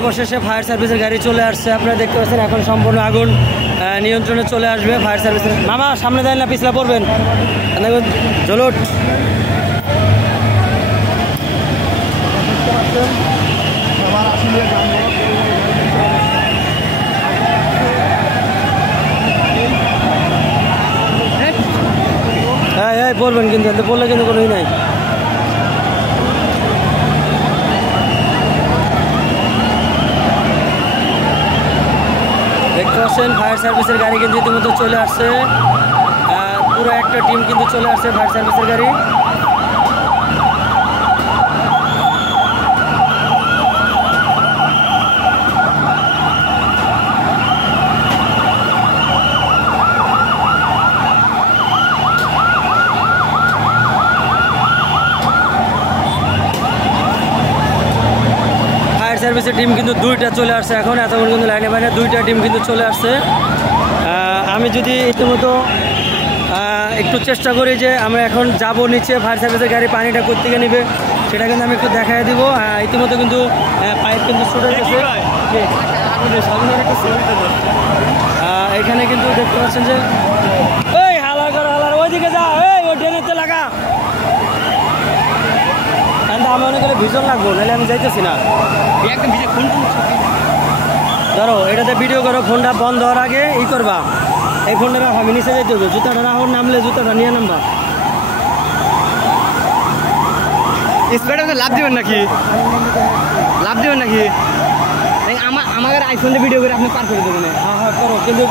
অবশেষে ফায়ার সার্ভিসের গাড়ি চলে আসছে। আপনারা দেখতে পাচ্ছেন এখন সম্পূর্ণ আগুন নিয়ন্ত্রণে চলে আসবে। ফায়ার সার্ভিসের মামা সামনে দেন না, পিছলা পড়বেন। দেখুন জলট হ্যাঁ পড়বেন, কিন্তু পড়লে কিন্তু কোনোই নাই। দেখতে পাচ্ছেন ফায়ার সার্ভিসের গাড়ি কিন্তু ইতিমধ্যে চলে আসছে। পুরো একটা টিম কিন্তু চলে আসছে ফায়ার সার্ভিসের গাড়ি। সার্ভিসের টিম কিন্তু দুইটা চলে আসছে এখন, এতক্ষণ কিন্তু লাইনে বাইরে দুইটা টিম কিন্তু চলে আসছে। আমি যদি ইতিমধ্যে একটু চেষ্টা করি যে আমরা এখন যাব নিচে, ফায়ার সার্ভিসের গাড়ি পানিটা কোত্থেকে নেবে সেটা কিন্তু আমি একটু দেখাই দিব। ইতিমধ্যে কিন্তু পাইপ কিন্তু ছুটে গেছে। এখানে কিন্তু দেখতে পাচ্ছেন যে ওই হালার করো হালার ওইদিকে যা, ওই ড্রেনের তো লাগা। আমি মনে করে ভিজন লাগবো, নাহলে আমি যাইতেছি না। ধরো এটাতে ভিডিও করো, ফোনটা বন্ধ হওয়ার আগে ই করবা, এই ফোনটা আমি নিচে যাইতে হবে। জুতাটা রাখো, নামলে জুতাটা নিয়ে নামবা। স্পিডে লাভ দিবেন নাকি? লাভ দিবেন নাকি? আমাদের আইফোন ভিডিও করে আপনি পার করে দেবেন। হ্যাঁ করো, কিন্তু